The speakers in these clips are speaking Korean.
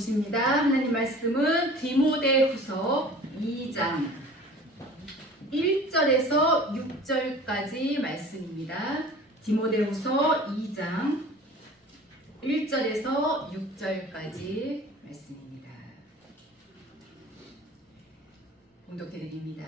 보십니다. 하나님 말씀은 디모데후서 2장 1절에서 6절까지 말씀입니다. 디모데후서 2장 1절에서 6절까지 말씀입니다. 봉독해드립니다.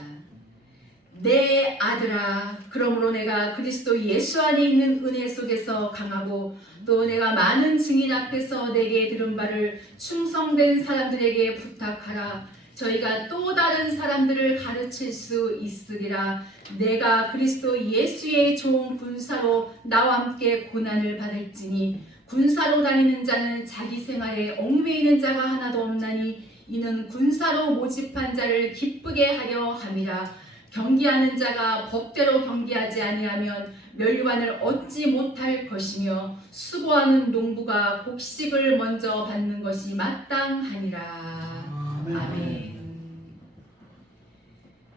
내 아들아, 그러므로 내가 그리스도 예수 안에 있는 은혜 속에서 강하고 또 내가 많은 증인 앞에서 내게 들은 바를 충성된 사람들에게 부탁하라. 저희가 또 다른 사람들을 가르칠 수 있으리라. 내가 그리스도 예수의 좋은 군사로 나와 함께 고난을 받을지니 군사로 다니는 자는 자기 생활에 얽매이는 자가 하나도 없나니 이는 군사로 모집한 자를 기쁘게 하려 함이라. 경기하는 자가 법대로 경기하지 아니하면 멸류관을 얻지 못할 것이며 수고하는 농부가 곡식을 먼저 받는 것이 마땅하니라. 아멘.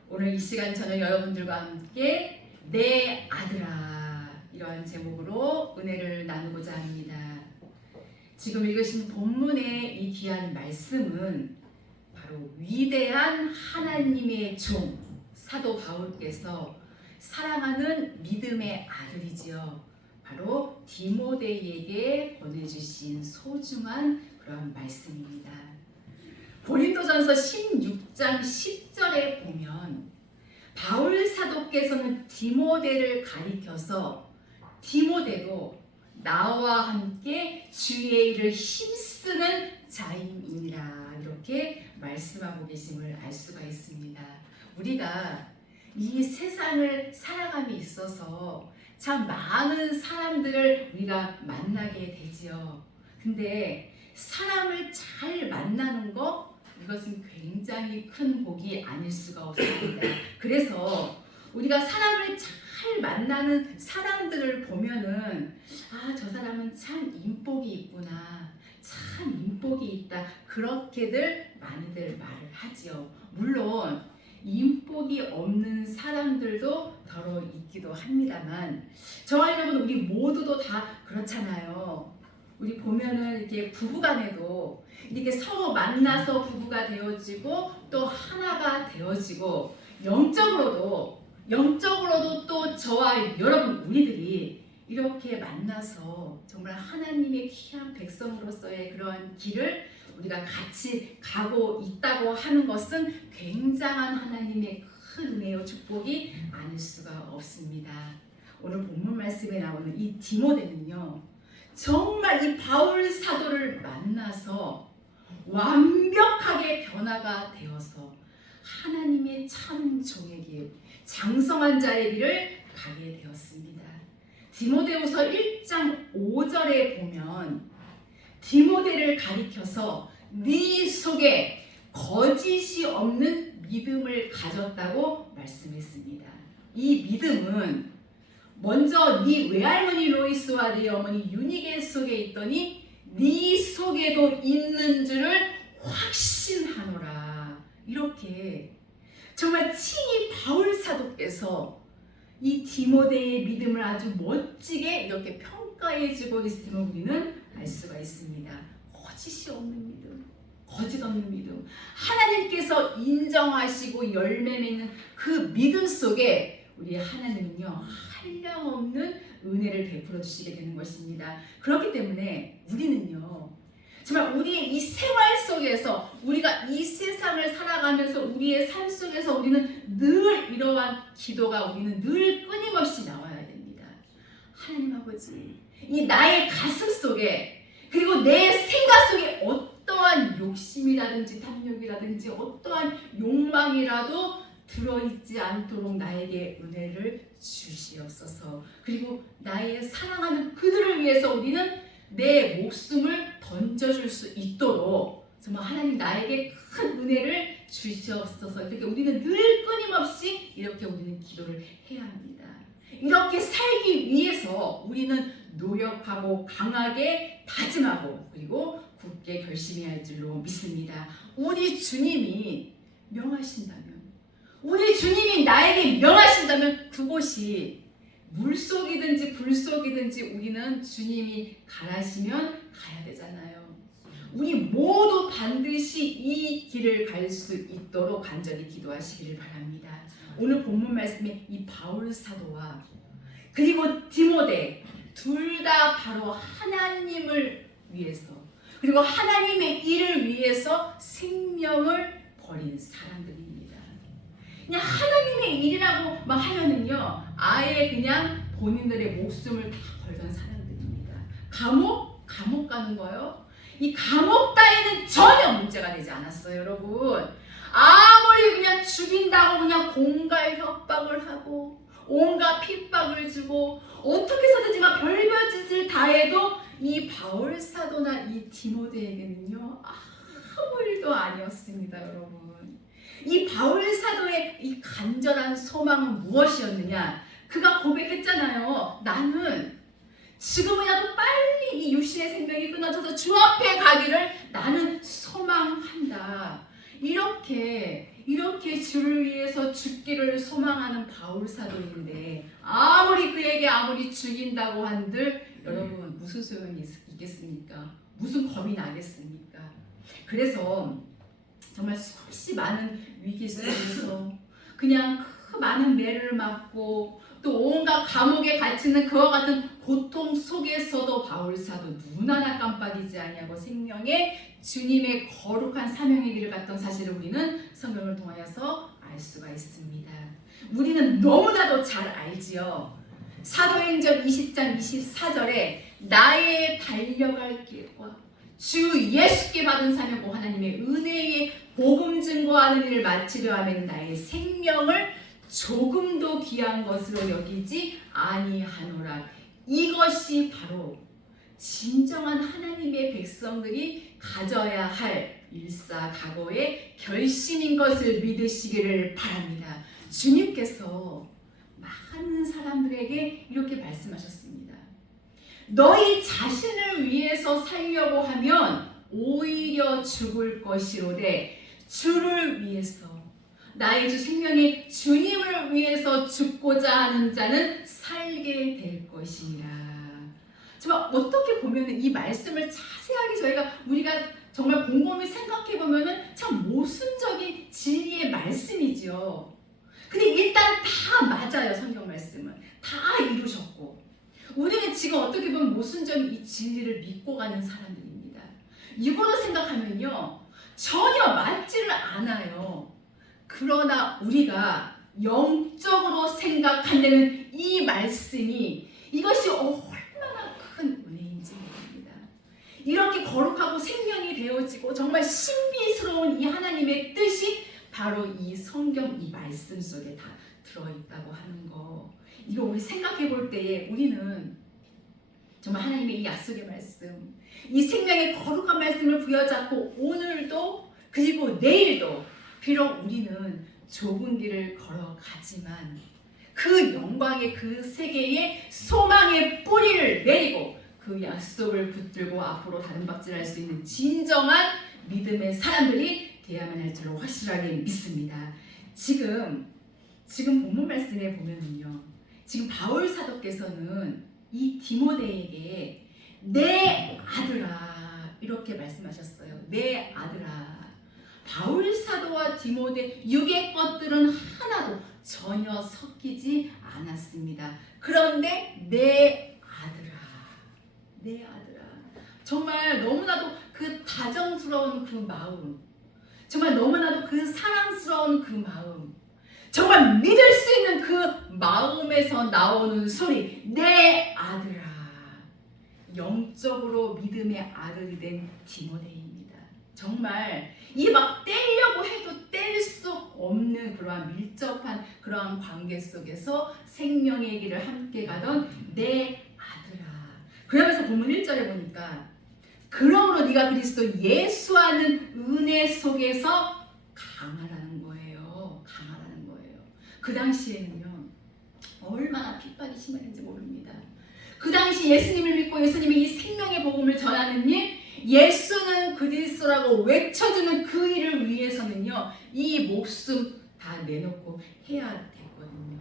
오늘 이 시간 저는 여러분들과 함께 내 아들아 이러한 제목으로 은혜를 나누고자 합니다. 지금 읽으신 본문의 이 귀한 말씀은 바로 위대한 하나님의 종 사도 바울께서 사랑하는 믿음의 아들이지요. 바로 디모데에게 보내주신 소중한 그런 말씀입니다. 고린도전서 16장 10절에 보면 바울 사도께서는 디모데를 가리켜서 디모데도 나와 함께 주의 일을 힘쓰는 자임이니라 이렇게 말씀하고 계심을 알 수가 있습니다. 우리가 이 세상을 살아감에 있어서 참 많은 사람들을 우리가 만나게 되지요. 근데 사람을 잘 만나는 거 이것은 굉장히 큰 복이 아닐 수가 없습니다. 그래서 우리가 사람을 잘 만나는 사람들을 보면은 저 사람은 참 인복이 있구나. 참 인복이 있다. 그렇게들 많이들 말을 하지요. 물론 인복이 없는 사람들도 더러 있기도 합니다만 저와 여러분 우리 모두도 다 그렇잖아요. 우리 보면은 이렇게 부부간에도 이렇게 서로 만나서 부부가 되어지고 또 하나가 되어지고 영적으로도 또 저와 여러분 우리들이 이렇게 만나서 정말 하나님의 귀한 백성으로서의 그러한 길을 우리가 같이 가고 있다고 하는 것은 굉장한 하나님의 큰 은혜요 축복이 아닐 수가 없습니다. 오늘 본문 말씀에 나오는 이 디모데는요, 정말 이 바울 사도를 만나서 완벽하게 변화가 되어서 하나님의 참 종의 길, 장성한 자의 길을 가게 되었습니다. 디모데후서 1장 5절에 보면 디모데를 가리켜서 네 속에 거짓이 없는 믿음을 가졌다고 말씀했습니다. 이 믿음은 먼저 네 외할머니 로이스와 네 어머니 유니게 속에 있더니 네 속에도 있는 줄을 확신하노라. 이렇게 정말 친히 바울 사도께서 이 디모데의 믿음을 아주 멋지게 이렇게 평가해주고 있음을 우리는 알 수가 있습니다. 거짓이 없는 믿음, 거짓 없는 믿음, 하나님께서 인정하시고 열매 맺는 그 믿음 속에 우리 하나님은요 한량없는 은혜를 베풀어 주시게 되는 것입니다. 그렇기 때문에 우리는요 정말 우리의 이 생활 속에서 우리가 이 세상을 살아가면서 우리의 삶 속에서 우리는 늘 이러한 기도가 우리는 늘 끊임없이 나와야 됩니다. 하나님 아버지, 이 나의 가슴 속에 그리고 내 생각 속에 어떠한 욕심이라든지 탐욕이라든지 어떠한 욕망이라도 들어있지 않도록 나에게 은혜를 주시옵소서. 그리고 나의 사랑하는 그들을 위해서 우리는 내 목숨을 던져줄 수 있도록 정말 하나님 나에게 큰 은혜를 주시옵소서. 이렇게 우리는 늘 끊임없이 이렇게 우리는 기도를 해야 합니다. 이렇게 살기 위해서 우리는 노력하고 강하게 다짐하고 그리고 굳게 결심해야 할 줄로 믿습니다. 우리 주님이 명하신다면, 우리 주님이 나에게 명하신다면 그곳이 물속이든지 불속이든지 우리는 주님이 가라시면 가야 되잖아요. 우리 모두 반드시 이 길을 갈 수 있도록 간절히 기도하시기를 바랍니다. 오늘 본문 말씀에 이 바울 사도와 그리고 디모데 둘 다 바로 하나님을 위해서 그리고 하나님의 일을 위해서 생명을 버린 사람들입니다. 그냥 하나님의 일이라고 막 하면은요, 아예 그냥 본인들의 목숨을 다 걸던 사람들입니다. 감옥 가는 거요. 이 감옥 따위는 전혀 문제가 되지 않았어요, 여러분. 아무리 그냥 죽인다고 그냥 공갈 협박을 하고 온갖 핍박을 주고 어떻게 해서든지 막 별별 짓을 다 해도 이 바울 사도나 이 디모데에게는요 아무 일도 아니었습니다, 여러분. 이 바울 사도의 이 간절한 소망은 무엇이었느냐? 그가 고백했잖아요. 나는 지금이라도 빨리 이 육신의 생명이 끊어져서 주 앞에 가기를 나는 소망한다. 이렇게 주를 위해서 죽기를 소망하는 바울 사도인데 아무리 그에게 아무리 죽인다고 한들 여러분 무슨 소용이 있겠습니까? 무슨 겁이 나겠습니까? 그래서 정말 수없이 많은 위기 속에서 그냥 그 많은 매를 맞고 또 온갖 감옥에 갇히는 그와 같은 고통 속에서도 바울 사도 눈 하나 깜빡이지 아니하고 생명의 주님의 거룩한 사명의 길을 갔던 사실을 우리는 성경을 통하여서 알 수가 있습니다. 우리는 너무나도 잘 알지요. 사도행전 20장 24절에 나의 달려갈 길과 주 예수께 받은 사명과 하나님의 은혜의 복음 증거하는 일을 마치려 하면 나의 생명을 조금도 귀한 것으로 여기지 아니하노라. 이것이 바로 진정한 하나님의 백성들이 가져야 할 일사각오의 결심인 것을 믿으시기를 바랍니다. 주님께서 많은 사람들에게 이렇게 말씀하셨습니다. 너희 자신을 위해서 살려고 하면 오히려 죽을 것이로되 주를 위해서 나의 주 생명이 주님을 위해서 죽고자 하는 자는 살게 될 것이니라. 정말 어떻게 보면 이 말씀을 자세하게 우리가 정말 곰곰이 생각해 보면은 참 모순적인 진리의 말씀이지요. 근데 일단 다 맞아요. 성경 말씀은 다 이루셨고 우리는 지금 어떻게 보면 모순적인 이 진리를 믿고 가는 사람들입니다. 이거로 생각하면요 전혀 맞지를 않아요. 그러나 우리가 영적으로 생각한다면 이 말씀이 이것이 얼마나 큰 은혜인지 모릅니다. 이렇게 거룩하고 생명이 되어지고 정말 신비스러운 이 하나님의 뜻이 바로 이 성경 이 말씀 속에 다 들어있다고 하는 거. 이거 우리 생각해 볼 때에 우리는 정말 하나님의 이 약속의 말씀, 이 생명의 거룩한 말씀을 부여잡고 오늘도 그리고 내일도 비록 우리는 좁은 길을 걸어가지만 그 영광의 그 세계의 소망의 뿌리를 내리고 그 약속을 붙들고 앞으로 다른 박질할 수 있는 진정한 믿음의 사람들이 되어야만 할 줄로 확실하게 믿습니다. 지금 본문 말씀에 보면은요, 지금 바울 사도께서는 이 디모데에게 내 아들아 이렇게 말씀하셨어요. 내 아들아. 바울 사도와 디모데 육의 것들은 하나도 전혀 섞이지 않았습니다. 그런데 내 아들아. 정말 너무나도 그 다정스러운 그 마음, 정말 너무나도 그 사랑스러운 그 마음, 정말 믿을 수 있는 그 마음에서 나오는 소리, 내 아들아. 영적으로 믿음의 아들이 된 디모데입니다. 정말 이 막 떼려고 해도 뗄 수 없는 그러한 밀접한 그러한 관계 속에서 생명의 길을 함께 가던 내 아들아. 그러면서 본문 1절에 보니까 그러므로 네가 그리스도 예수 하는 은혜 속에서 강하라는 거예요. 강하라는 거예요. 그 당시에는요 얼마나 핍박이 심했는지 모릅니다. 그 당시 예수님을 믿고 예수님의 이 생명의 복음을 전하는 일, 예수는 그리스도라고 외쳐주는 그 일을 위해서는요 이 목숨 다 내놓고 해야 됐거든요.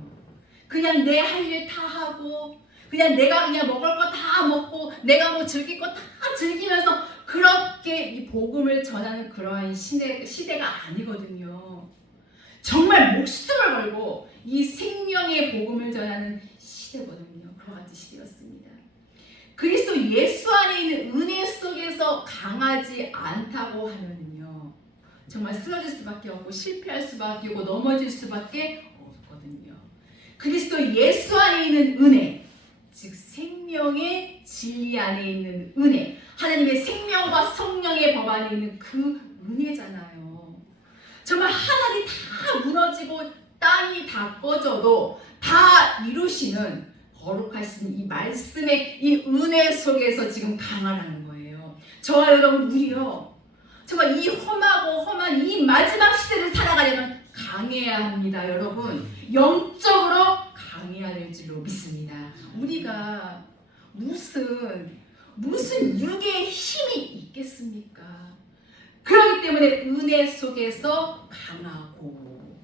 그냥 내 할 일 다 하고 그냥 내가 그냥 먹을 거 다 먹고 내가 뭐 즐길 거 다 즐기면서 그렇게 이 복음을 전하는 그러한 시대가 아니거든요. 정말 목숨을 걸고 이 생명의 복음을 전하는 시대거든요. 그와 같은 시대였습니다. 그리스도 예수 안에 있는 은혜 속에서 강하지 않다고 하면요, 정말 쓰러질 수밖에 없고 실패할 수밖에 없고 넘어질 수밖에 없거든요. 그리스도 예수 안에 있는 은혜, 즉 생명의 진리 안에 있는 은혜, 하나님의 생명과 성령의 법 안에 있는 그 은혜잖아요. 정말 하늘이 다 무너지고 땅이 다 꺼져도 다 이루시는 거룩하신 이 말씀의 이 은혜 속에서 지금 강하라는 거예요. 저와 여러분, 우리요, 정말 이 험한 이 마지막 시대를 살아가려면 강해야 합니다. 여러분, 영적으로 강해야 될 줄로 믿습니다. 우리가 무슨 육의 힘이 있겠습니까? 그렇기 때문에 은혜 속에서 강하고,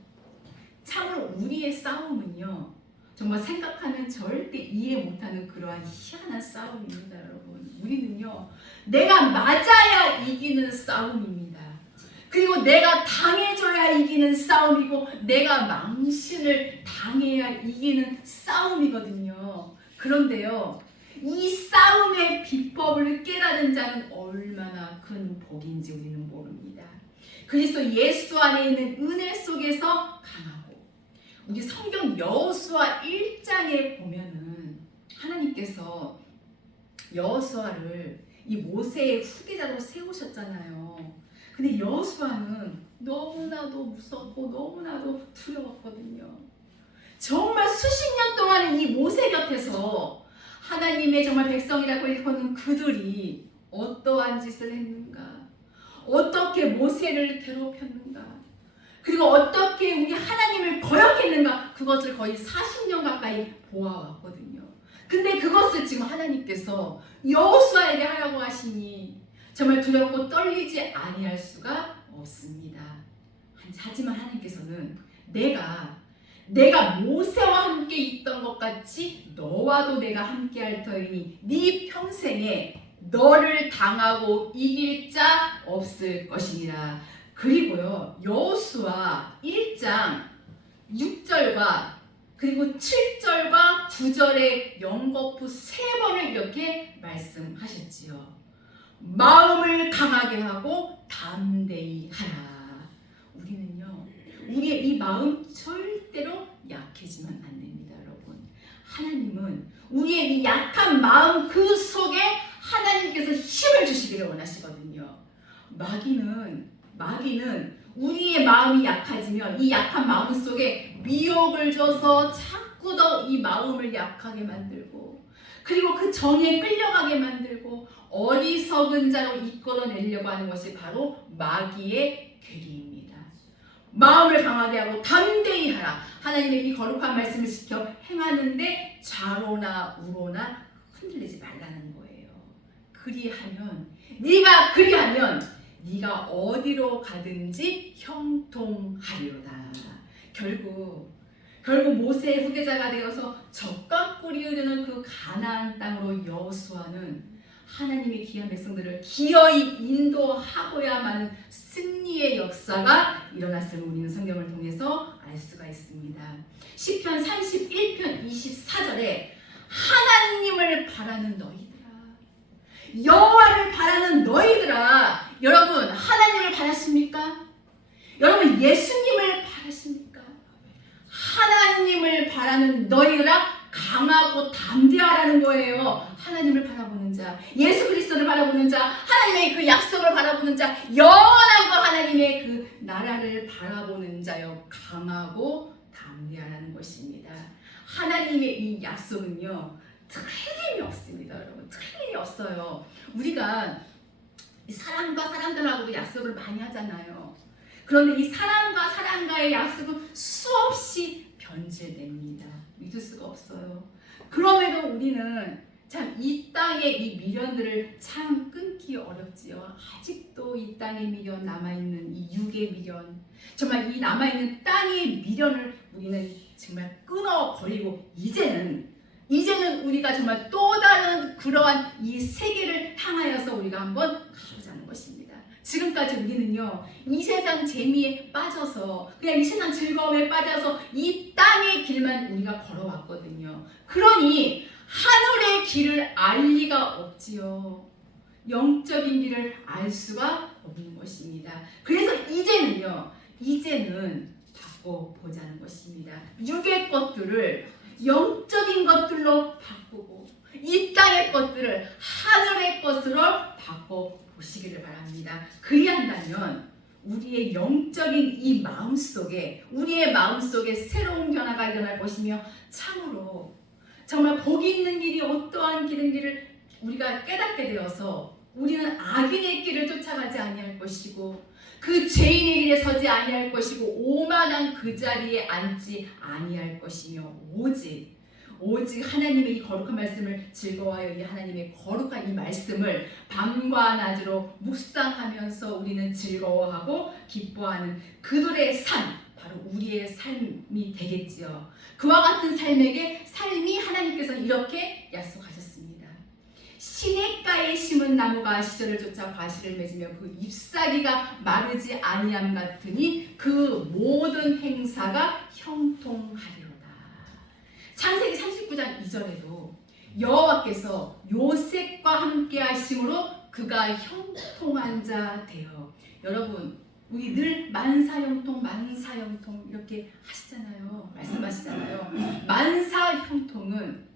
참으로 우리의 싸움은요, 정말 생각하면 절대 이해 못하는 그러한 희한한 싸움입니다. 여러분, 우리는요, 내가 맞아야 이기는 싸움입니다. 그리고 내가 당해줘야 이기는 싸움이고, 내가 망신을 당해야 이기는 싸움이거든요. 그런데요, 이 싸움의 비법을 깨달은 자는 얼마나 큰 복인지 우리는 모릅니다. 그리스도 예수 안에 있는 은혜 속에서 강하고, 우리 성경 여호수아 1장에 보면은 하나님께서 여호수아를 이 모세의 후계자로 세우셨잖아요. 근데 여호수아는 너무나도 무섭고 너무나도 두려웠거든요. 정말 수십 년 동안 이 모세 곁에서 하나님의 정말 백성이라고 일컫는 그들이 어떠한 짓을 했는가, 어떻게 모세를 괴롭혔는가, 그리고 어떻게 우리 하나님을 거역했는가, 그것을 거의 40년 가까이 보아왔거든요. 근데 그것을 지금 하나님께서 여호수아에게 하라고 하시니 정말 두렵고 떨리지 아니할 수가 없습니다. 하지만 하나님께서는 내가 모세와 함께 있던 것 같이 너와도 내가 함께 할 터이니 네 평생에 너를 당하고 이길 자 없을 것이니라. 그리고요, 여호수아 1장 6절과 그리고 7절과 9절의 연거푸 3번을 이렇게 말씀하셨지요. 마음을 강하게 하고 담대히 하라. 우리는요, 우리의 이 마음 절대로 약해지면 안 됩니다. 여러분, 하나님은 우리의 이 약한 마음 그 속에 하나님께서 힘을 주시기를 원하시거든요. 마귀는 우리의 마음이 약해지면 이 약한 마음 속에 미혹을 줘서 자꾸 더 이 마음을 약하게 만들고, 그리고 그 정에 끌려가게 만들고 어리석은 자로 이끌어내려고 하는 것이 바로 마귀의 계기입니다. 마음을 강하게 하고 담대히 하라. 하나님의 이 거룩한 말씀을 지켜 행하는데 좌로나 우로나 흔들리지 말라는 거예요. 그리하면 네가 어디로 가든지 형통하리로다. 결국 모세의 후계자가 되어서 적과 꿀이 흐르는 그 가나안 땅으로 여호수아는 하나님의 귀한 백성들을 기어이 인도하고야만 승리의 역사가 일어났음을 우리는 성경을 통해서 알 수가 있습니다. 시편 31편 24절에 하나님을 바라는 너희들아, 여호와를 바라는 너희들아. 여러분, 하나님을 바라십니까? 여러분, 예수님을 바라십니까? 하나님을 바라는 너희들아, 강하고 담대하라는 거예요. 하나님을 바라보는 자, 예수 그리스도를 바라보는 자, 하나님의 그 약속을 바라보는 자, 영원한 그 하나님의 그 나라를 바라보는 자요, 강하고 담대하라는 것입니다. 하나님의 이 약속은요, 틀림이 없습니다. 여러분, 틀림이 없어요. 우리가 사람과 사람들하고도 약속을 많이 하잖아요. 그런데 이 사람과의 약속은 수없이 변질됩니다. 믿을 수가 없어요. 그럼에도 우리는 참 이 땅의 이 미련들을 참 끊기 어렵지요. 아직도 이 땅의 미련, 남아있는 이 육의 미련, 정말 이 남아있는 땅의 미련을 우리는 정말 끊어버리고 이제는 이제는 우리가 정말 또 다른 그러한 이 세계를 향하여서 우리가 한번 가보자는 것입니다. 지금까지 우리는요, 이 세상 재미에 빠져서 그냥 이 세상 즐거움에 빠져서 이 땅의 길만 우리가 걸어왔거든요. 그러니 하늘의 길을 알 리가 없지요. 영적인 길을 알 수가 없는 것입니다. 그래서 이제는 바꿔보자는 것입니다. 육의 것들을 영적인 것들로 바꾸고 이 땅의 것들을 하늘의 것으로 바꿔보시기를 바랍니다. 그리한다면 우리의 영적인 이 마음속에 우리의 마음속에 새로운 변화가 일어날 것이며 참으로 정말 복이 있는 길이 어떠한 길인지를 우리가 깨닫게 되어서 우리는 악인의 길을 쫓아가지 아니할 것이고 그 죄인의 길에 서지 아니할 것이고 오만한 그 자리에 앉지 아니할 것이며 오직 하나님의 이 거룩한 말씀을 즐거워하여 이 하나님의 거룩한 이 말씀을 밤과 낮으로 묵상하면서 우리는 즐거워하고 기뻐하는 그들의 삶, 바로 우리의 삶이 되겠지요. 그와 같은 삶이 하나님께서 이렇게 약속하셨습니다. 시냇가에 심은 나무가 시절을 쫓아 과실을 맺으며 그 잎사귀가 마르지 아니함 같으니 그 모든 행사가 형통하리로다. 창세기 39장 2절에도 여호와께서 요셉과 함께 하심으로 그가 형통한 자 되어. 여러분, 우리 늘 만사형통 이렇게 하시잖아요. 말씀하시잖아요. 만사형통은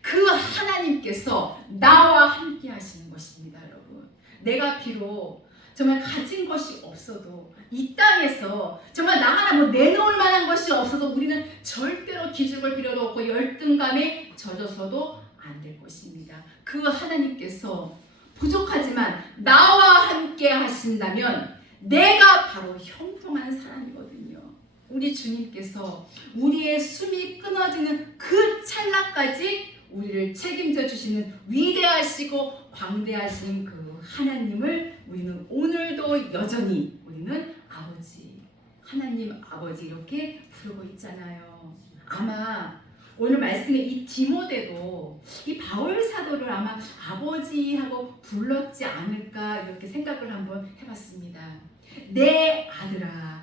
그 하나님께서 나와 함께 하시는 것입니다. 여러분, 내가 비록 정말 가진 것이 없어도 이 땅에서 정말 나 하나 내놓을 만한 것이 없어도 우리는 절대로 기죽을 필요도 없고 열등감에 젖어서도 안 될 것입니다. 그 하나님께서 부족하지만 나와 함께 하신다면 내가 바로 형통한 사람이거든요. 우리 주님께서 우리의 숨이 끊어지는 그 찰나까지 우리를 책임져 주시는 위대하시고 광대하신 그 하나님을 우리는 오늘도 여전히 우리는 아버지, 하나님 아버지 이렇게 부르고 있잖아요. 아마 오늘 말씀에 이 디모데도 이 바울 사도를 아마 아버지하고 불렀지 않을까 이렇게 생각을 한번 해봤습니다. 내 아들아,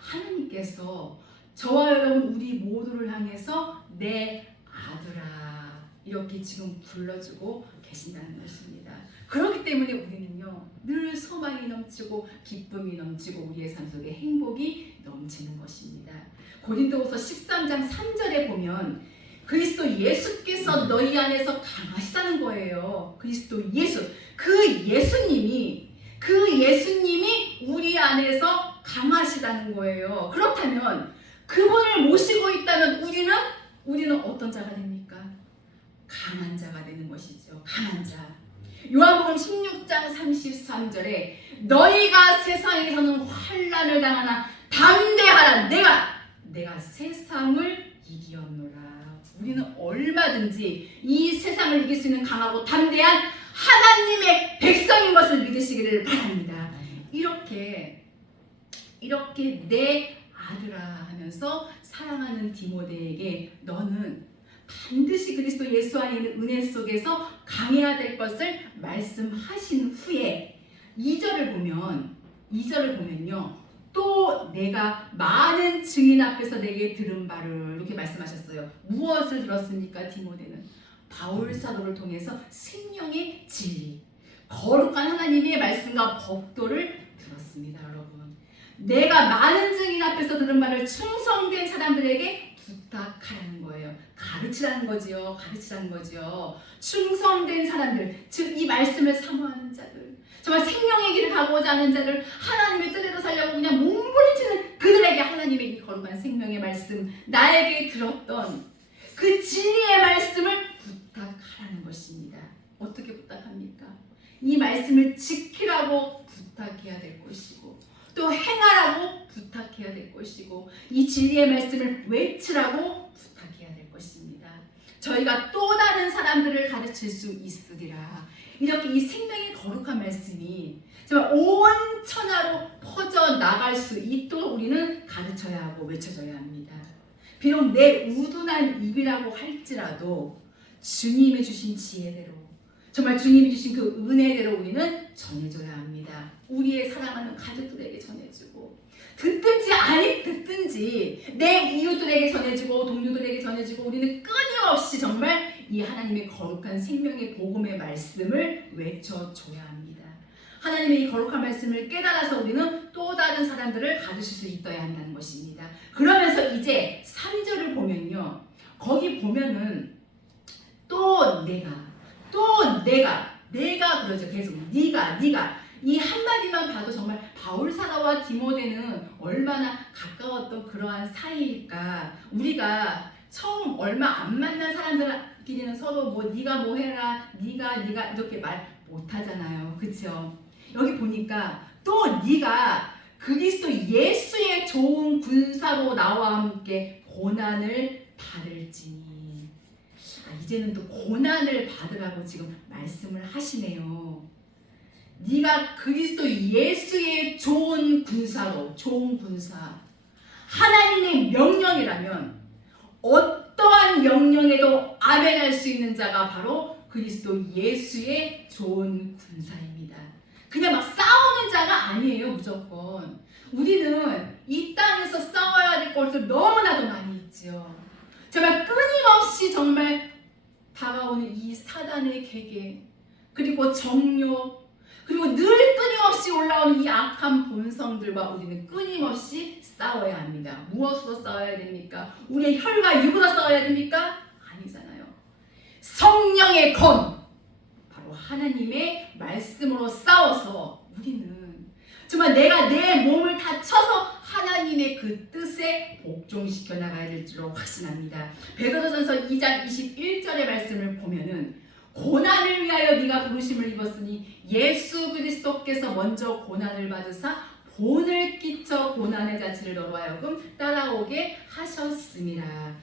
하나님께서 저와 여러분 우리 모두를 향해서 내 아들아 이렇게 지금 불러주고 계신다는 것입니다. 그렇기 때문에 우리는요 늘 소망이 넘치고 기쁨이 넘치고 우리의 삶 속에 행복이 넘치는 것입니다. 고린도후서 13장 3절에 보면 그리스도 예수께서 너희 안에서 강하시다는 거예요. 그리스도 예수, 그 예수님이 우리 안에서 강하시다는 거예요. 그렇다면 그분을 모시고 있다면 우리는 어떤 자가 됩니까? 강한 자가 되는 것이죠. 강한 자. 요한복음 16장 33절에 너희가 세상에서는 환난을 당하나 담대하라. 내가 세상을 이기었노라. 우리는 얼마든지 이 세상을 이길 수 있는 강하고 담대한 하나님의 백성인 것을 믿으시기를 바랍니다. 이렇게 내 아들아 하면서 사랑하는 디모데에게 너는 반드시 그리스도 예수 안에 있는 은혜 속에서 강해야 될 것을 말씀하신 후에 2절을 보면요. 또 내가 많은 증인 앞에서 내게 들은 바를 이렇게 말씀하셨어요. 무엇을 들었습니까? 디모데는 바울 사도를 통해서 생명의 진리, 거룩한 하나님의 말씀과 법도를 들었습니다. 여러분, 내가 많은 증인 앞에서 들은 말을 충성된 사람들에게 부탁하라는 거예요. 가르치라는 거지요. 충성된 사람들, 즉 이 말씀을 사모하는 자들, 정말 생명의 길을 가고자 하는 자들, 하나님의 뜻대로 살려고 그냥 몸부림치는 그들에게 하나님의 이 거룩한 생명의 말씀, 나에게 들었던 그 진리의 말씀을 부탁하라는 것입니다. 어떻게 부탁합니까? 이 말씀을 지키라고 부탁해야 될 것이고 또 행하라고 부탁해야 될 것이고 이 진리의 말씀을 외치라고 부탁해야 될 것입니다. 저희가 또 다른 사람들을 가르칠 수 있으리라. 이렇게 이 생명의 거룩한 말씀이 정말 온 천하로 퍼져 나갈 수 있도록 우리는 가르쳐야 하고 외쳐줘야 합니다. 비록 내 우둔한 입이라고 할지라도 주님이 주신 지혜대로, 정말 주님이 주신 그 은혜대로 우리는 전해줘야 합니다. 우리의 사랑하는 가족들에게 전해주고, 듣든지 아니 듣든지 내 이웃들에게 전해주고 동료들에게 전해주고, 우리는 끊임없이 정말 이 하나님의 거룩한 생명의 복음의 말씀을 외쳐줘야 합니다. 하나님의 이 거룩한 말씀을 깨달아서 우리는 또 다른 사람들을 가르칠 수 있어야 한다는 것입니다. 그러면서 이제 3절을 보면요, 거기 보면은 또 내가 그러죠. 계속 네가 이 한마디만 봐도 정말 바울사도와 디모데는 얼마나 가까웠던 그러한 사이일까. 우리가 처음 얼마 안 만난 사람들끼리는 서로 뭐 네가 뭐 해라, 네가 이렇게 말 못하잖아요. 그렇죠? 여기 보니까 또 네가 그리스도 예수의 좋은 군사로 나와 함께 고난을 받을지니. 이제는 또 고난을 받으라고 지금 말씀을 하시네요. 네가 그리스도 예수의 좋은 군사로, 좋은 군사. 하나님의 명령이라면 어떠한 명령에도 아멘할 수 있는 자가 바로 그리스도 예수의 좋은 군사입니다. 그냥 막 싸우는 자가 아니에요. 무조건 우리는 이 땅에서 싸워야 될 것을 너무나도 많이 있죠. 정말 끊임없이 정말 다가오는 이 사단의 계계, 그리고 정욕, 그리고 늘 끊임없이 올라오는 이 악한 본성들과 우리는 끊임없이 싸워야 합니다. 무엇으로 싸워야 됩니까? 우리의 혈과 육으로 싸워야 됩니까? 아니잖아요. 성령의 검, 바로 하나님의 말씀으로 싸워서 우리는 정말 내가 내 몸을 다 쳐서 하나님의 그 뜻에 복종시켜 나가야 될 줄로 확신합니다. 베드로전서 2장 21절의 말씀을 보면은 고난을 위하여 네가 부르심을 입었으니 예수 그리스도께서 먼저 고난을 받으사 본을 끼쳐 고난의 자취를 너로 하여금 따라오게 하셨습니다.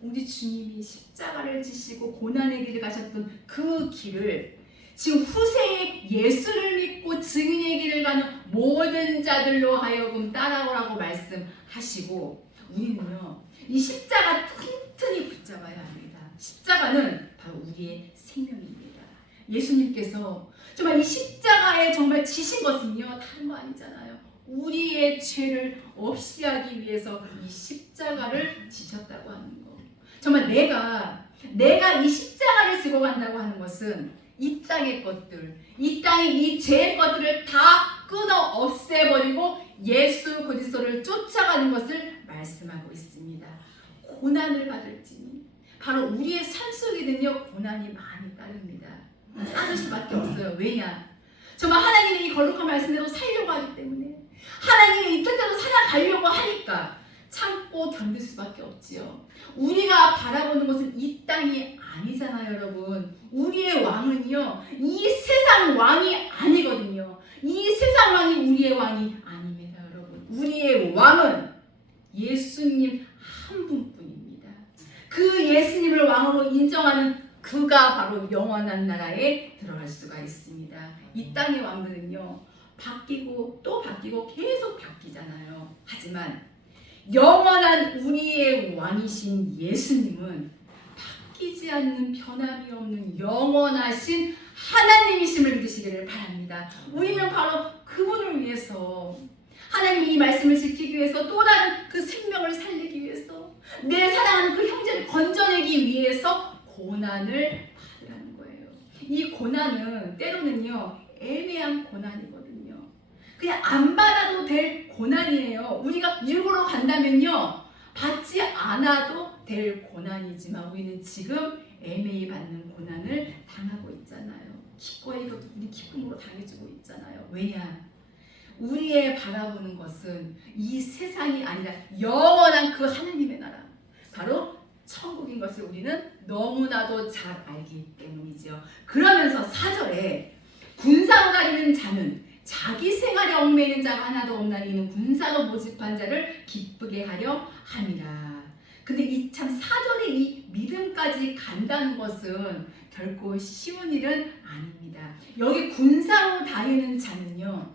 우리 주님이 십자가를 지시고 고난의 길을 가셨던 그 길을 지금 후세에 예수를 믿고 증인의 길을 가는 모든 자들로 하여금 따라오라고 말씀하시고, 우리는요 이 십자가 튼튼히 붙잡아야 합니다. 십자가는 바로 우리의 생명입니다. 예수님께서 정말 이 십자가에 정말 지신 것은요 다른 거 아니잖아요. 우리의 죄를 없이 하기 위해서 이 십자가를 지셨다고 하는 거. 정말 내가 이 십자가를 지고 간다고 하는 것은 이 땅의 것들, 이 땅의 이 죄의 것들을 다 끊어 없애버리고 예수 그리스도를 쫓아가는 것을 말씀하고 있습니다. 고난을 받을지니, 바로 우리의 삶 속에는요 고난이 많이 따릅니다. 따를 수밖에 없어요. 왜냐? 정말 하나님의 이 거룩한 말씀대로 살려고 하기 때문에, 하나님의 이 뜻대로 살아가려고 하니까 참고 견딜 수밖에 없지요. 우리가 바라보는 것은 이 땅이 아니잖아요, 여러분. 우리의 왕은요 이 세상 왕이 아니거든요. 이 세상 왕이 우리의 왕이 아닙니다, 여러분. 우리의 왕은 예수님 한 분뿐입니다. 그 예수님을 왕으로 인정하는 그가 바로 영원한 나라에 들어갈 수가 있습니다. 이 땅의 왕들은요 바뀌고 또 바뀌고 계속 바뀌잖아요. 하지만 영원한 우리의 왕이신 예수님은 바뀌지 않는, 변함이 없는 영원하신 하나님이심을 믿으시기를 바랍니다. 우리는 바로 그분을 위해서, 하나님이 이 말씀을 지키기 위해서, 또 다른 그 생명을 살리기 위해서, 내 사랑하는 그 형제를 건져내기 위해서 고난을 받으라는 거예요. 이 고난은 때로는요 애매한 고난이거든요. 그냥 안 받아도 될 고난이에요. 우리가 육으로 간다면요 받지 않아도 될 고난이지만 우리는 지금 애매히 받는 고난을 당하고 있잖아요. 기꺼이 우리 기쁨으로 당해주고 있잖아요. 왜냐? 우리의 바라보는 것은 이 세상이 아니라 영원한 그 하나님의 나라, 바로 천국인 것을 우리는 너무나도 잘 알기 때문이죠. 그러면서 4절에 군사로 다니는 자는 자기 생활에 얽매이는 자가 하나도 없나니 이는 군사로 모집한 자를 기쁘게 하려 함이라. 근데 이 참 4절에 이 믿음까지 간다는 것은 결코 쉬운 일은 아닙니다. 여기 군사로 다니는 자는요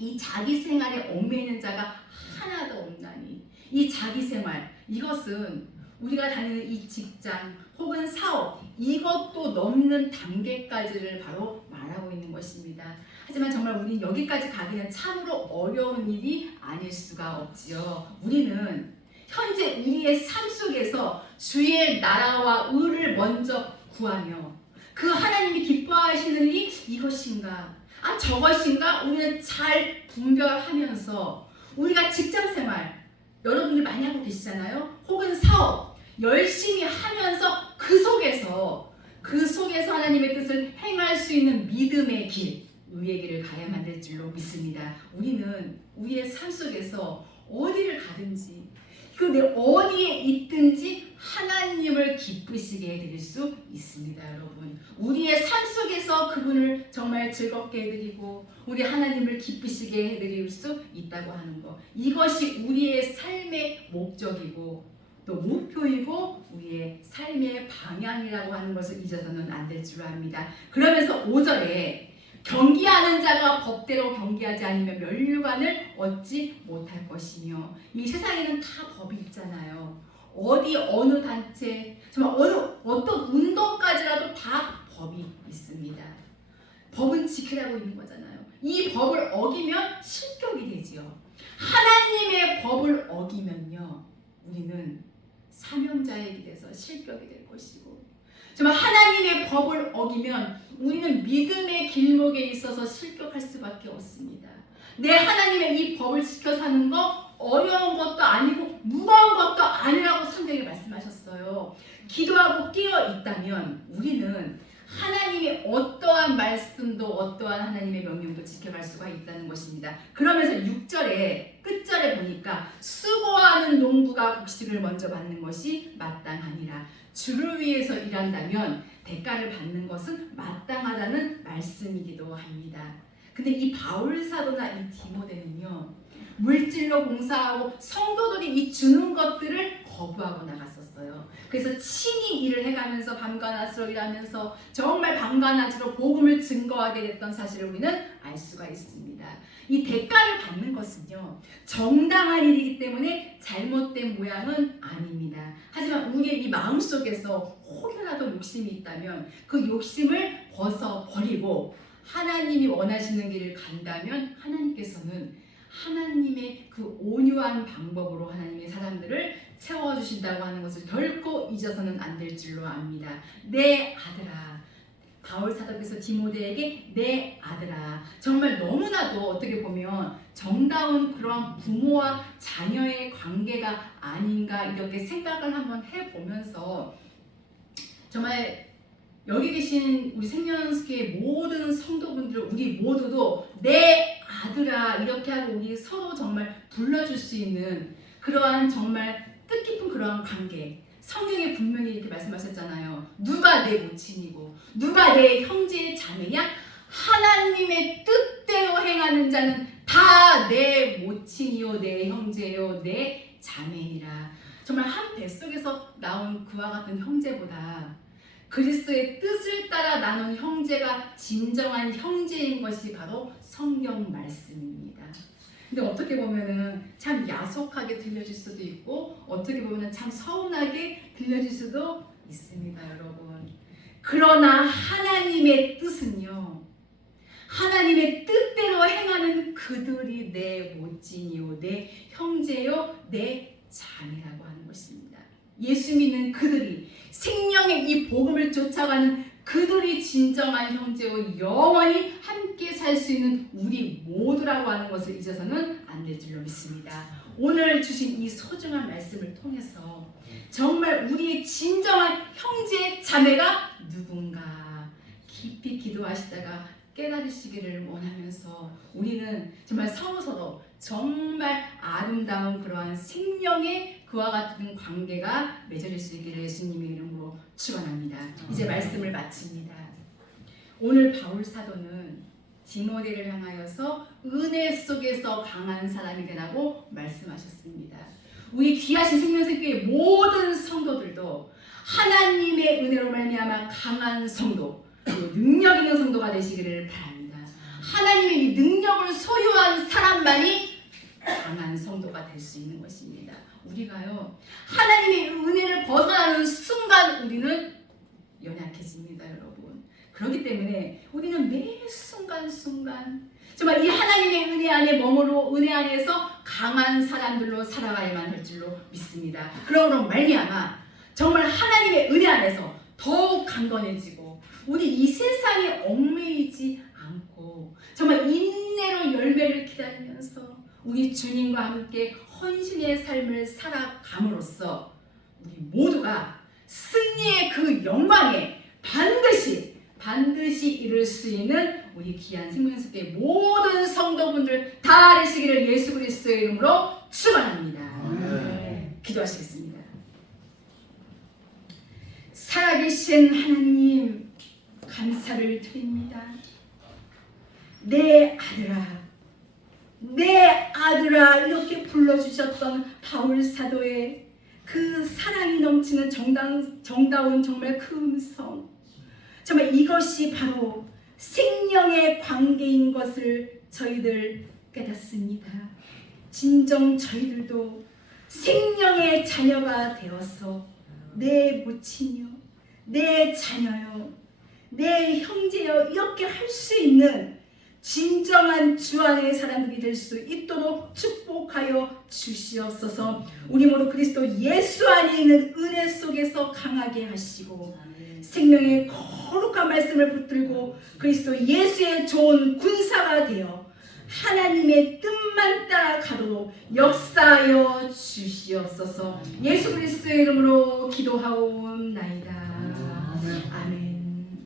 이 자기 생활에 얽매이는 자가 하나도 없나니, 이 자기 생활, 이것은 우리가 다니는 이 직장 혹은 사업 이것도 넘는 단계까지를 바로 말하고 있는 것입니다. 하지만 정말 우리는 여기까지 가기는 참으로 어려운 일이 아닐 수가 없지요. 우리는 현재 우리의 삶 속에서 주의 나라와 의를 먼저 구하며 그 하나님이 기뻐하시는 일이 이것인가 저것인가 우리는 잘 분별하면서 우리가 직장생활 여러분이 많이 하고 계시잖아요. 혹은 사업 열심히 하면서 그 속에서 하나님의 뜻을 행할 수 있는 믿음의 길, 의의 길을 가야만 될 줄로 믿습니다. 우리는 우리의 삶 속에서 어디를 가든지 그 어디에 있든지 하나님을 기쁘시게 해드릴 수 있습니다. 여러분 우리의 삶 속에서 그분을 정말 즐겁게 해드리고 우리 하나님을 기쁘시게 해드릴 수 있다고 하는 것, 이것이 우리의 삶의 목적이고 또 목표이고 우리의 삶의 방향이라고 하는 것을 잊어서는 안 될 줄 압니다. 그러면서 5절에 경기하는 자가 법대로 경기하지 않으면 면류관을 얻지 못할 것이며, 이 세상에는 다 법이 있잖아요. 어느 단체, 정말 어떤 운동까지라도 다 법이 있습니다. 법은 지키라고 있는 거잖아요. 이 법을 어기면 실격이 되지요. 하나님의 법을 어기면요, 우리는 사명자의 길에서 실격이 될 것이고, 정말 하나님의 법을 어기면 우리는 믿음의 길목에 있어서 실격할 수밖에 없습니다. 내 하나님의 이 법을 지켜 사는 거 어려운 것도 아니고 무거운 것도 아니라고 성경에 말씀하셨어요. 기도하고 깨어 있다면 우리는 하나님의 어떠한 말씀도 어떠한 하나님의 명령도 지켜갈 수가 있다는 것입니다. 그러면서 6절에 끝절에 보니까 수고하는 농부가 곡식을 먼저 받는 것이 마땅하니라. 주를 위해서 일한다면 대가를 받는 것은 마땅하다는 말씀이기도 합니다. 근데 이 바울 사도나 이 디모데는요, 물질로 봉사하고 성도들이 이 주는 것들을 거부하고 나갔었어요. 그래서 친히 일을 해가면서 밤과 낮으로 일하면서 정말 밤과 낮으로 복음을 증거하게 됐던 사실을 우리는 알 수가 있습니다. 이 대가를 받는 것은요, 정당한 일이기 때문에 잘못된 모양은 아닙니다. 하지만 우리의 이 마음속에서 혹여라도 욕심이 있다면 그 욕심을 벗어버리고 하나님이 원하시는 길을 간다면 하나님께서는 하나님의 그 온유한 방법으로 하나님의 사람들을 채워주신다고 하는 것을 결코 잊어서는 안 될 줄로 압니다. 내 아들아, 바울 사도께서 디모데에게 내 아들아, 정말 너무나도 어떻게 보면 정다운 그런 부모와 자녀의 관계가 아닌가 이렇게 생각을 한번 해보면서 정말 여기 계신 우리 생명연수교회 모든 성도분들, 우리 모두도 내 아들아 이렇게 하고 우리 서로 정말 불러줄 수 있는 그러한 정말 뜻깊은 그러한 관계, 성경에 분명히 이렇게 말씀하셨잖아요. 누가 내 모친이고 누가 내 형제의 자매냐? 하나님의 뜻대로 행하는 자는 다 내 모친이요 내 형제요 내 자매니라. 정말 한 뱃속에서 나온 그와 같은 형제보다 그리스도의 뜻을 따라 나눈 형제가 진정한 형제인 것이 바로 성경 말씀입니다. 근데 어떻게 보면은 참 야속하게 들려질 수도 있고 어떻게 보면은 참 서운하게 들려질 수도 있습니다, 여러분. 그러나 하나님의 뜻은요, 하나님의 뜻대로 행하는 그들이 내 모친이요 내 형제요 내 자매라고 하는 것입니다. 예수 믿는 그들이, 생명의 이 복음을 쫓아가는 그들이 진정한 형제요 영원히 함께 살 수 있는 우리 모두라고 하는 것을 잊어서는 안 될 줄로 믿습니다. 오늘 주신 이 소중한 말씀을 통해서 정말 우리의 진정한 형제 자매가 누군가 깊이 기도하시다가 깨달으시기를 원하면서 우리는 정말 서로서로 정말 아름다운 그러한 생명의 그와 같은 관계가 맺어질 수 있기를 예수님의 이름으로 축원합니다. 이제 말씀을 마칩니다. 오늘 바울 사도는 디모데를 향하여서 은혜 속에서 강한 사람이 되라고 말씀하셨습니다. 우리 귀하신 생명생교회 모든 성도들도 하나님의 은혜로 말미암아 강한 성도, 능력 있는 성도가 되시기를 바랍니다. 하나님의 이 능력을 소유한 사람만이 강한 성도가 될 수 있는 것입니다. 우리가요 하나님의 은혜를 벗어나는 순간 우리는 연약해집니다, 여러분. 그렇기 때문에 우리는 매 순간순간 정말 이 하나님의 은혜 안에 머무르고 은혜 안에서 강한 사람들로 살아가야만 할 줄로 믿습니다. 그러므로 말미암아 정말 하나님의 은혜 안에서 더욱 강건해지고 우리 이 세상에 얽매이지 않고 정말 인내로 열매를 기다리면서 우리 주님과 함께 헌신의 삶을 살아감으로써 우리 모두가 승리의 그 영광에 반드시 이룰 수 있는 우리 귀한 생명숲의 모든 성도분들 다 되시기를 예수 그리스도의 이름으로 축원합니다. 네. 기도하시겠습니다. 살아계신 하나님 감사를 드립니다. 내 아들아 이렇게 불러주셨던 바울 사도의 그 사랑이 넘치는 정다운 정말 그 음성, 정말 이것이 바로 생명의 관계인 것을 저희들 깨닫습니다. 진정 저희들도 생명의 자녀가 되어서 내 모친이요, 내 자녀요, 내 형제요 이렇게 할 수 있는 진정한 주 안의 사람들이 될 수 있도록 축복하여 주시옵소서. 우리 모두 그리스도 예수 안에 있는 은혜 속에서 강하게 하시고 생명의 거룩한 말씀을 붙들고 그리스도 예수의 좋은 군사가 되어 하나님의 뜻만 따라가도록 역사하여 주시옵소서. 예수 그리스도의 이름으로 기도하옵나이다. 아멘.